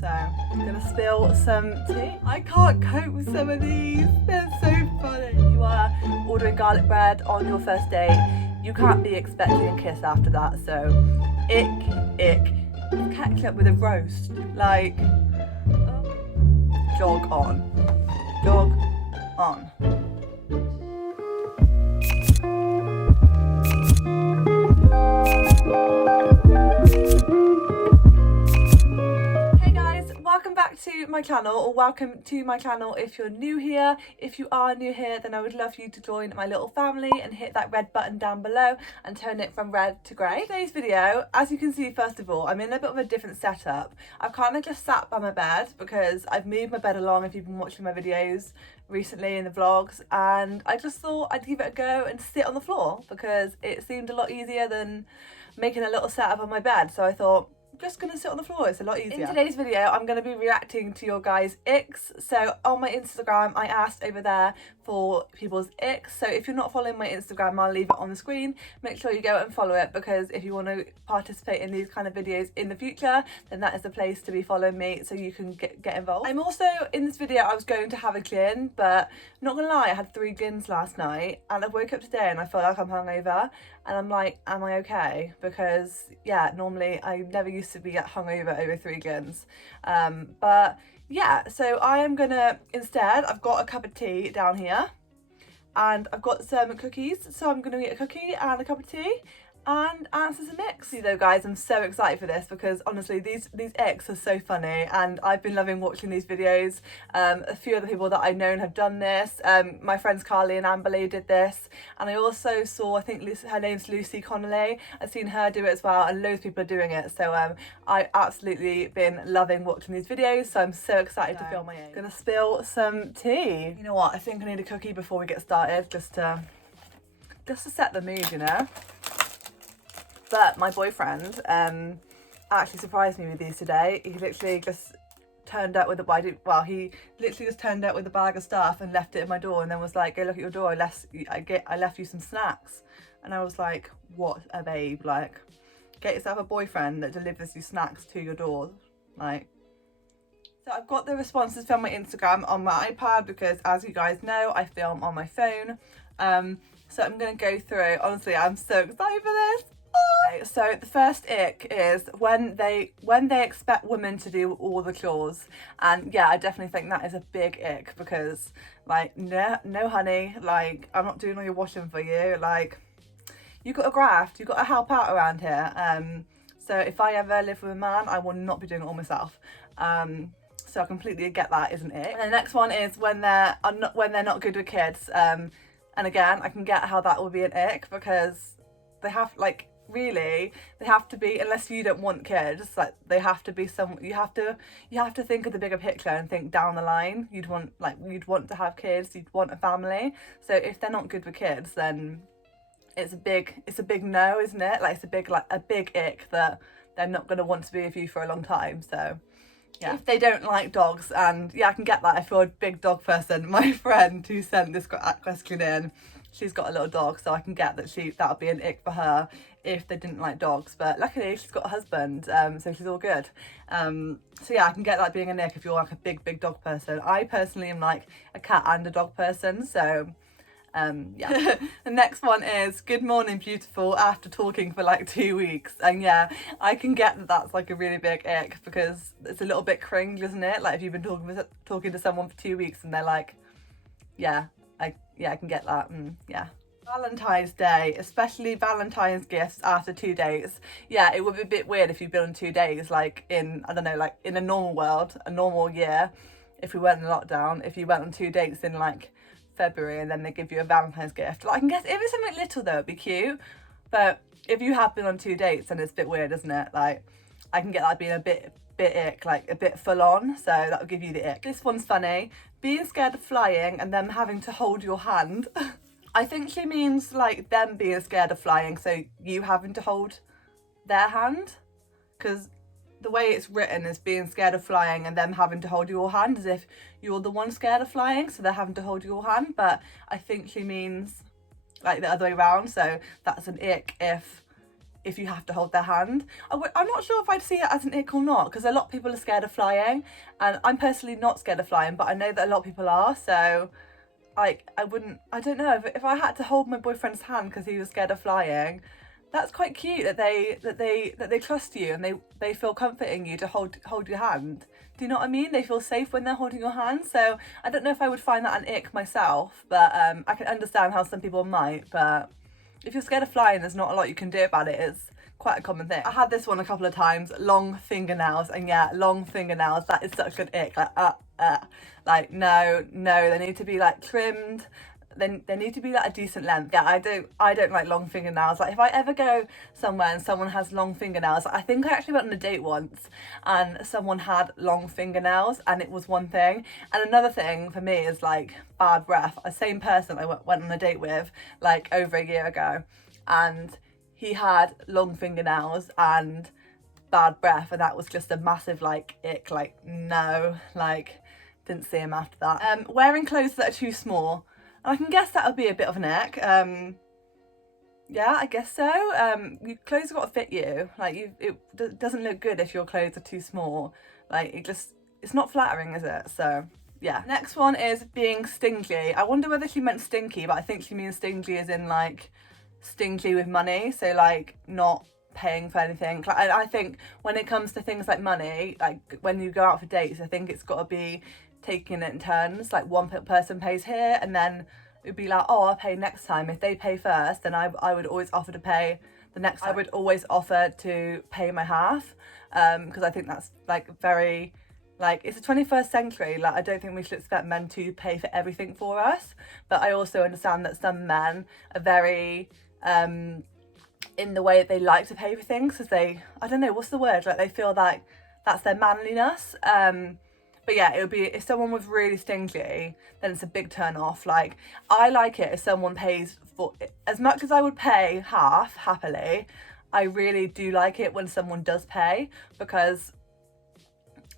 So I'm gonna spill some tea. I can't cope with some of these. They're so funny. You are ordering garlic bread on your first date. You can't be expecting a kiss after that. So ick. Catch up with a roast. Like, jog on. Welcome back to my channel, or welcome to my channel if you're new here. If you are new here, then I would love you to join my little family and hit that red button down below and turn it from red to grey. Today's video, as you can see, first of all, I'm in a bit of a different setup. I've kind of just sat by my bed because I've moved my bed along if you've been watching my videos recently in the vlogs, and I just thought I'd give it a go and sit on the floor because it seemed a lot easier than making a little setup on my bed. So I thought, just gonna sit on the floor, it's a lot easier. In today's video, I'm gonna be reacting to your guys' icks. So on my Instagram, I asked over there for people's icks. So if you're not following my Instagram, I'll leave it on the screen. Make sure you go and follow it, because if you want to participate in these kind of videos in the future, then that is the place to be following me so you can get involved. I'm also, in this video, I was going to have a gin, but not gonna lie, I had 3 gins last night and I woke up today and I feel like I'm hungover. And I'm like, am I okay? Because yeah, normally I never used to be hungover over 3 gins. But yeah, so I am gonna, instead, I've got a cup of tea down here and I've got some cookies. So I'm gonna eat a cookie and a cup of tea and answer some icks. See though guys, I'm so excited for this because honestly these icks are so funny and I've been loving watching these videos. A few other people that I've known have done this. My friends Carly and Amberly did this, and I also saw, I think her name's Lucy Connolly, I've seen her do it as well, and loads of people are doing it. So I absolutely been loving watching these videos, so I'm so excited to film my own. Gonna spill some tea. You know what, I think I need a cookie before we get started, just to set the mood, you know. But my boyfriend actually surprised me with these today. He literally just turned up with he literally just turned up with a bag of stuff and left it at my door, and then was like, go look at your door, I left you some snacks. And I was like, what a babe, like, get yourself a boyfriend that delivers you snacks to your door, like. So I've got the responses from my Instagram on my iPad because, as you guys know, I film on my phone. So I'm gonna go through, honestly, I'm so excited for this. So the first ick is when they expect women to do all the chores, and yeah, I definitely think that is a big ick, because like, no honey, like, I'm not doing all your washing for you, like, you got to graft, you got to help out around here. So if I ever live with a man, I will not be doing it all myself. So I completely get that, isn't it? And the next one is when they're not good with kids. And again, I can get how that will be an ick, because they have, like, really, they have to be, unless you don't want kids, like, they have to be you have to think of the bigger picture and think down the line. You'd want to have kids, you'd want a family. So if they're not good with kids, then it's a big no, isn't it? Like, it's a big ick that they're not going to want to be with you for a long time. So yeah, if they don't like dogs, and yeah, I can get that if you're a big dog person. My friend who sent this question in, she's got a little dog, so I can get that would be an ick for her if they didn't like dogs. But luckily she's got a husband, so she's all good. So yeah, I can get that being an ick if you're like a big dog person. I personally am like a cat and a dog person, so yeah. The next one is good morning beautiful after talking for like 2 weeks, and yeah, I can get that that's like a really big ick, because it's a little bit cringe, isn't it? Like, if you've been talking to someone for 2 weeks and they're like, yeah, I can get that. Yeah. Valentine's Day, especially Valentine's gifts after 2 days. Yeah, it would be a bit weird if you've been on 2 days, like in, I don't know, like in a normal world, a normal year, if we weren't in lockdown, if you went on 2 dates in like February and then they give you a Valentine's gift. Like, I can guess if it's something little though, it'd be cute. But if you have been on 2 dates, then it's a bit weird, isn't it? Like, I can get that being a bit ick, like a bit full on, so that would give you the ick. This one's funny. Being scared of flying and them having to hold your hand. I think she means like them being scared of flying, so you having to hold their hand, because the way it's written is being scared of flying and them having to hold your hand, as if you're the one scared of flying, so they're having to hold your hand. But I think she means like the other way around, so that's an ick if if you have to hold their hand. I'm not sure if I'd see it as an ick or not, because a lot of people are scared of flying, and I'm personally not scared of flying, but I know that a lot of people are, so like I don't know, if I had to hold my boyfriend's hand because he was scared of flying, that's quite cute that they trust you and they feel comfort in you to hold your hand. Do you know what I mean? They feel safe when they're holding your hand. So I don't know if I would find that an ick myself, but I can understand how some people might. But if you're scared of flying, there's not a lot you can do about it. It's quite a common thing. I had this one a couple of times, long fingernails, and yeah, long fingernails, that is such an ick. Like no, they need to be like trimmed. Then they need to be like a decent length. Yeah, I don't like long fingernails. Like if I ever go somewhere and someone has long fingernails, I think I actually went on a date once and someone had long fingernails, and it was one thing. And another thing for me is like bad breath. The same person I went on a date with like over a year ago, and he had long fingernails and bad breath, and that was just a massive like ick. Like no, like didn't see him after that. Wearing clothes that are too small. I can guess that would be a bit of an ick. Yeah, I guess so. Your clothes have got to fit you. Like it doesn't look good if your clothes are too small. Like it's not flattering, is it? So yeah. Next one is being stingy. I wonder whether she meant stinky, but I think she means stingy as in like stingy with money. So like not paying for anything. Like, I think when it comes to things like money, like when you go out for dates, I think it's got to be taking it in turns. Like one person pays here, and then it'd be like, oh, I'll pay next time. If they pay first, then I would always offer to pay the next time. I would always offer to pay my half, because I think that's like very, like, it's the 21st century. Like I don't think we should expect men to pay for everything for us, but I also understand that some men are very in the way that they like to pay for things, because I don't know, what's the word, like they feel like that's their manliness. But yeah, it would be, if someone was really stingy, then it's a big turn off. Like, I like it if someone pays for, as much as I would pay half, happily, I really do like it when someone does pay, because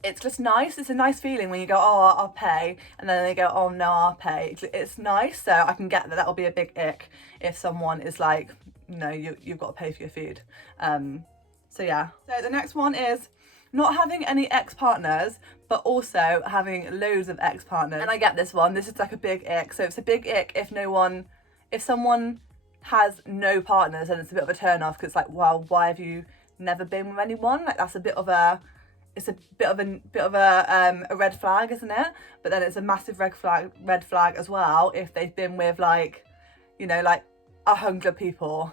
it's just nice. It's a nice feeling when you go, oh, I'll pay, and then they go, oh no, I'll pay. It's nice. So I can get that that'll be a big ick if someone is like, no, you've got to pay for your food. So yeah. So the next one is not having any ex-partners, but also having loads of ex-partners. And I get this one. This is like a big ick. So it's a big ick if someone has no partners, and it's a bit of a turn off, because it's like, well, why have you never been with anyone? Like that's a bit of a red flag, isn't it? But then it's a massive red flag as well if they've been with like, you know, like 100 people.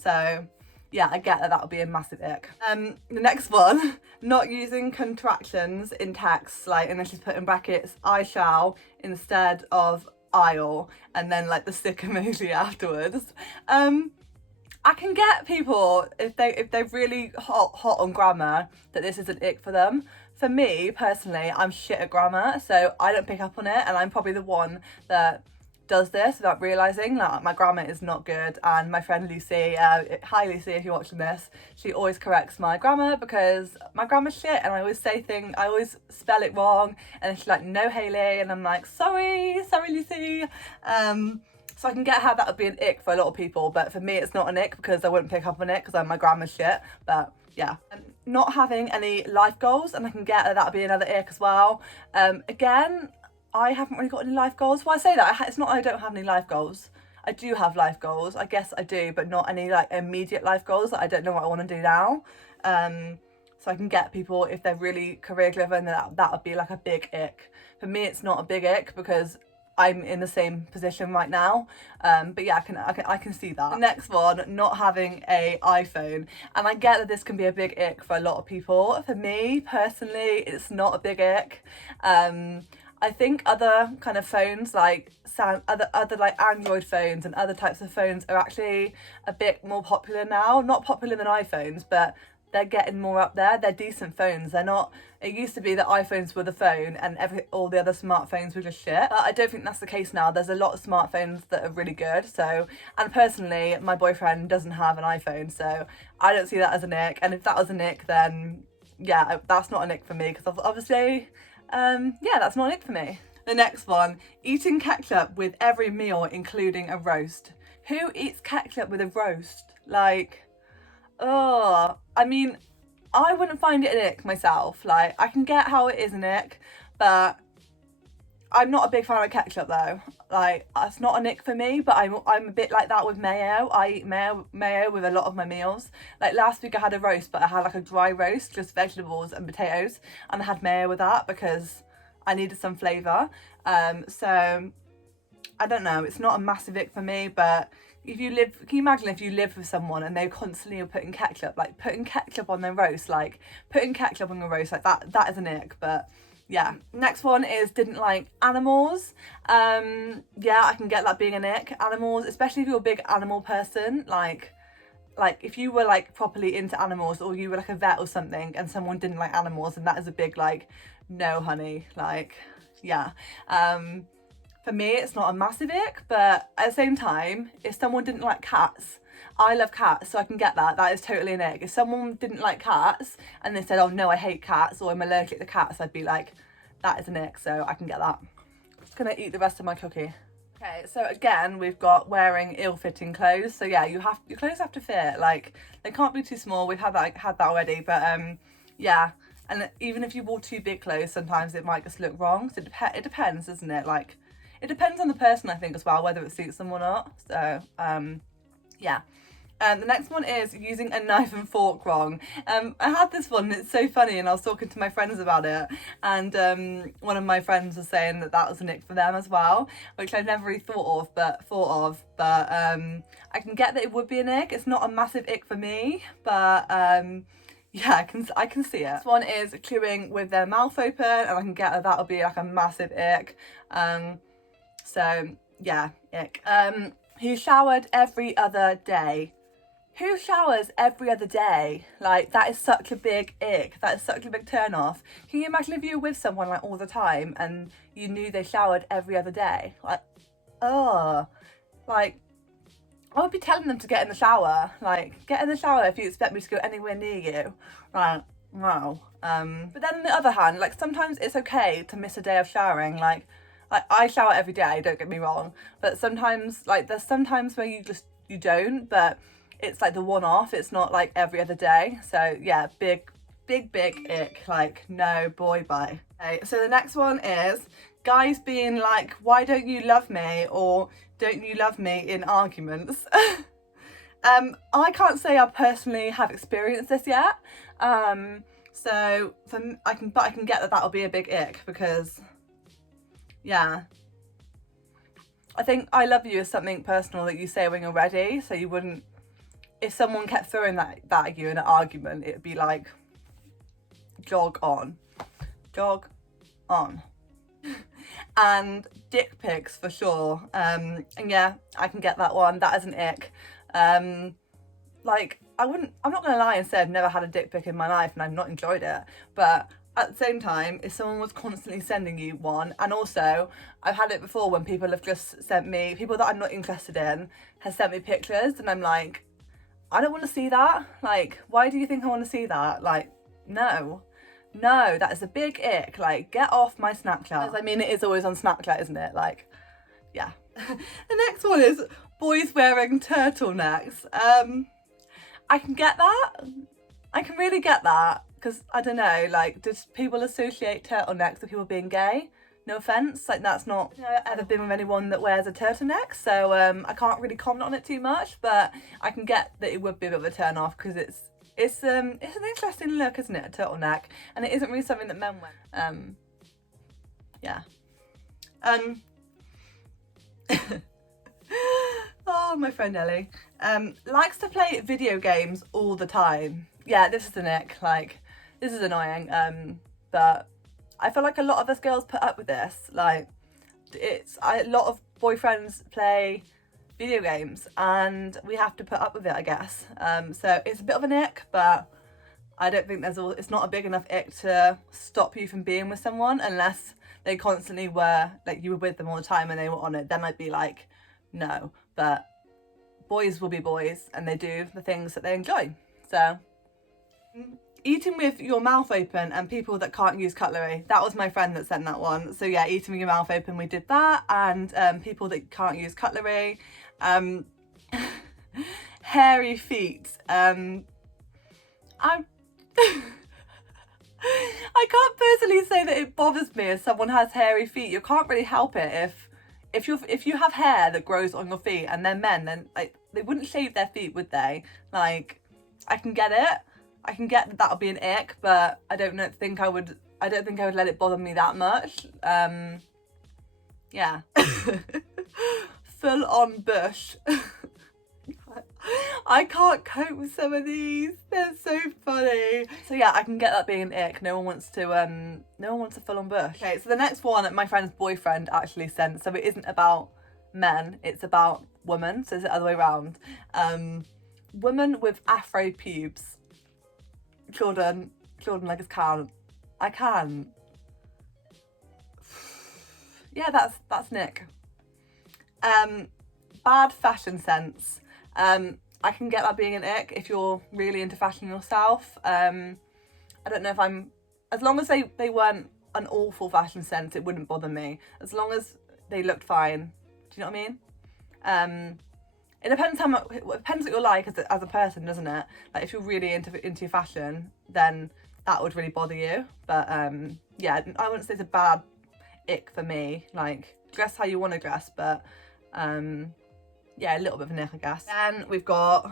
So yeah, I get that would be a massive ick. The next one, not using contractions in text, like, and then she's put in brackets, I shall instead of I'll, and then like the stick emoji afterwards. I can get people, if they're really hot on grammar, that this is an ick for them. For me, personally, I'm shit at grammar, so I don't pick up on it, and I'm probably the one that does this without realising. Like, my grammar is not good, and my friend Lucy, hi Lucy if you're watching this, she always corrects my grammar because my grammar's shit, and I always spell it wrong, and she's like, no Hayley, and I'm like, sorry Lucy. So I can get how that would be an ick for a lot of people, but for me it's not an ick because I wouldn't pick up on it because my grammar's shit. But yeah. Not having any life goals, and I can get that would be another ick as well. Again, I haven't really got any life goals. Well, I say that, it's not I don't have any life goals. I do have life goals, I guess I do, but not any like immediate life goals that I don't know what I want to do now. So I can get people, if they're really career driven, that would be like a big ick. For me, it's not a big ick because I'm in the same position right now. But yeah, I can see that. The next one, not having a iPhone. And I get that this can be a big ick for a lot of people. For me, personally, it's not a big ick. I think other kind of phones, like other like Android phones and other types of phones are actually a bit more popular now. Not popular than iPhones, but they're getting more up there. They're decent phones. They're not, it used to be that iPhones were the phone and all the other smartphones were just shit. But I don't think that's the case now. There's a lot of smartphones that are really good. So, and personally, my boyfriend doesn't have an iPhone, so I don't see that as an ick. And if that was an ick, then yeah, that's not an ick for me, because obviously, yeah, that's not an ick for me. The next one, eating ketchup with every meal, including a roast. Who eats ketchup with a roast? Like, Oh, I mean, I wouldn't find it an ick myself. Like, I can get how it is an ick, but I'm not a big fan of ketchup though. Like, that's not an ick for me, but I'm a bit like that with mayo. I eat mayo with a lot of my meals. Like last week I had a roast, but I had like a dry roast, just vegetables and potatoes, and I had mayo with that because I needed some flavour. So I don't know, it's not a massive ick for me, but if you live, can you imagine if you live with someone and they constantly are putting ketchup, like putting ketchup on their roast, like putting ketchup on your roast, like that is an ick. But yeah, next one is didn't like animals. Yeah, I can get that being an ick. Animals, especially if you're a big animal person, like if you were like properly into animals, or you were like a vet or something and someone didn't like animals, and that is a big like, no honey, like yeah. For me, it's not a massive ick, but at the same time, if someone didn't like cats, I love cats, so I can get that. That is totally an ick. If someone didn't like cats and they said, oh no, I hate cats, or I'm allergic to cats, I'd be like, that is an ick, so I can get that. I'm just gonna eat the rest of my cookie. Okay, so again, we've got wearing ill-fitting clothes. So yeah, your clothes have to fit. Like, they can't be too small. We've had that already, but yeah. And even if you wore too big clothes, sometimes it might just look wrong. So it depends, doesn't it? Like, it depends on the person, I think, as well, whether it suits them or not. So yeah. The next one is using a knife and fork wrong. I had this one, it's so funny, and I was talking to my friends about it, and one of my friends was saying that was an ick for them as well, which I've never really thought of, but I can get that it would be an ick. It's not a massive ick for me, but yeah, I can see it. This one is chewing with their mouth open, and I can get that that'll be like a massive ick. So yeah, ick. Who showered every other day? Who showers every other day? Like, that is such a big ick. That is such a big turn off. Can you imagine if you were with someone like all the time and you knew they showered every other day? Like, oh, like, I would be telling them to get in the shower. Like, get in the shower if you expect me to go anywhere near you. Like, wow. But then on the other hand, like, sometimes it's okay to miss a day of showering. Like I shower every day, don't get me wrong. But sometimes, like, there's sometimes where you don't, but it's like the one off. It's not like every other day. So yeah, big ick. Like, no, boy, bye. Okay, so the next one is guys being like, why don't you love me? Or don't you love me in arguments? I can't say I personally have experienced this yet. So I can get that that'll be a big ick, because yeah, I think I love you is something personal that you say when you're ready. So you wouldn't, if someone kept throwing that at you in an argument, it'd be like, jog on. And dick pics for sure. And yeah, I can get that one. That is an ick. Like, I'm not gonna lie and say I've never had a dick pic in my life and I've not enjoyed it. But at the same time, if someone was constantly sending you one, and also I've had it before when people have just sent me, people that I'm not interested in, has sent me pictures, and I'm like, I don't want to see that. Like, why do you think I want to see that? Like, no, that is a big ick. Like, get off my Snapchat. I mean, it is always on Snapchat, isn't it? Like, yeah. The next one is boys wearing turtlenecks. I can get that. I can really get that, because I don't know, like, does people associate turtlenecks with people being gay? No offence, like, that's not, I've ever been with anyone that wears a turtleneck, so I can't really comment on it too much, but I can get that it would be a bit of a turn off, because it's an interesting look, isn't it, a turtleneck, and it isn't really something that men wear. Yeah. Oh, my friend Ellie likes to play video games all the time. Yeah, this is an ick. Like, this is annoying. But I feel like a lot of us girls put up with this. Like, a lot of boyfriends play video games, and we have to put up with it, I guess. So it's a bit of an ick, but I don't think it's not a big enough ick to stop you from being with someone, unless they constantly were, like, you were with them all the time and they were on it. Then I'd be like, no. But boys will be boys, and they do the things that they enjoy. So eating with your mouth open and people that can't use cutlery. That was my friend that sent that one. So yeah, eating with your mouth open, we did that. And people that can't use cutlery. Hairy feet. I'm I can't personally say that it bothers me if someone has hairy feet. You can't really help it if you have hair that grows on your feet and they're men, then like they wouldn't shave their feet, would they? Like, I can get it. I can get that that'll be an ick, but I don't think I would let it bother me that much. Yeah. Full on bush. I can't cope with some of these. They're so funny. So yeah, I can get that being an ick. No one wants a full on bush. Okay, so the next one my friend's boyfriend actually sent. So it isn't about men, it's about women. So it's the other way around. Women with afro pubes. Jordan like, I can. Yeah, that's Nick. Bad fashion sense. I can get that being an ick if you're really into fashion yourself. I don't know if as long as they weren't an awful fashion sense, it wouldn't bother me. As long as they looked fine. Do you know what I mean? It depends it depends what you're like as a person, doesn't it? Like if you're really into fashion, then that would really bother you. But yeah, I wouldn't say it's a bad ick for me. Like, dress how you want to dress, but yeah, a little bit of an ick, I guess. Then we've got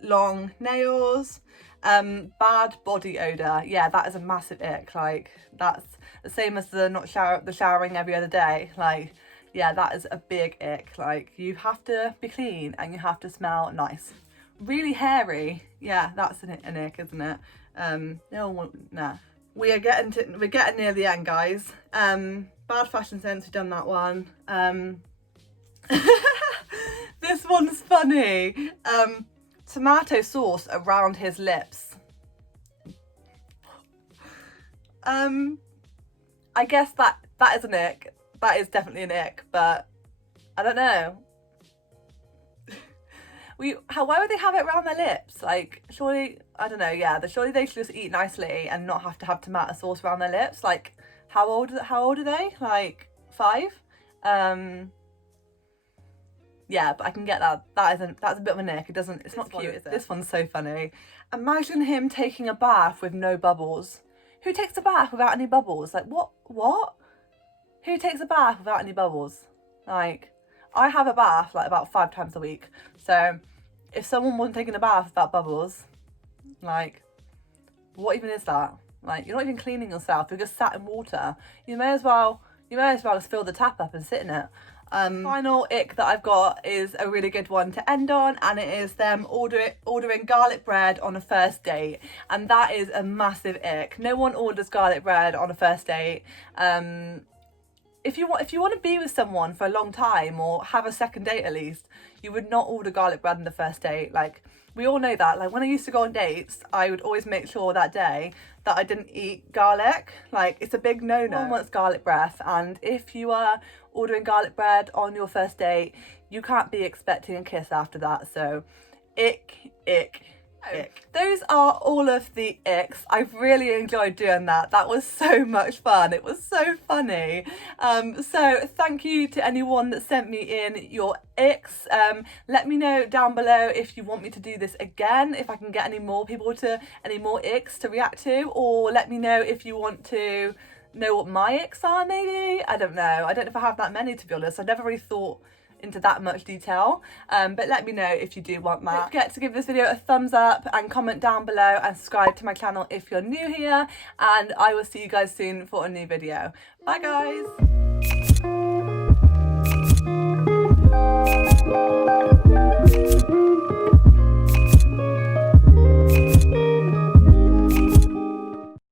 long nails, bad body odor. Yeah, that is a massive ick. Like, that's the same as the showering every other day. Like, yeah, that is a big ick. Like, you have to be clean and you have to smell nice. Really hairy. Yeah, that's an ick, isn't it? Nah. We're getting near the end, guys. Bad fashion sense, we've done that one. This one's funny. Tomato sauce around his lips. I guess that is an ick. That is definitely an ick, but I don't know. Why would they have it around their lips? Like, surely, I don't know, yeah, surely they should just eat nicely and not have to have tomato sauce around their lips. Like, how old are they? Like, 5? Yeah, but I can get that. That's a bit of a ick. It's not cute, is it? This one's so funny. Imagine him taking a bath with no bubbles. Who takes a bath without any bubbles? Like, what? Who takes a bath without any bubbles? Like, I have a bath like about 5 times a week. So if someone wasn't taking a bath without bubbles, like, what even is that? Like, you're not even cleaning yourself. You're just sat in water. You may as well just fill the tap up and sit in it. Final ick that I've got is a really good one to end on, and it is them ordering garlic bread on a first date, and that is a massive ick. No one orders garlic bread on a first date. If you want to be with someone for a long time or have a second date at least, you would not order garlic bread on the first date. Like, we all know that. Like, when I used to go on dates, I would always make sure that day that I didn't eat garlic. Like, it's a big no-no. No one wants garlic breath, and if you are ordering garlic bread on your first date, you can't be expecting a kiss after that. So, ick. Those are all of the icks. I've really enjoyed doing that. That was so much fun. It was so funny. So thank you to anyone that sent me in your icks. Let me know down below if you want me to do this again, if I can get any more icks to react to, or let me know if you want to know what my icks are, maybe. I don't know if I have that many, to be honest. I never really thought into that much detail, but let me know if you do want that. Don't forget to give this video a thumbs up and comment down below and subscribe to my channel if you're new here, and I will see you guys soon for a new video. Bye guys.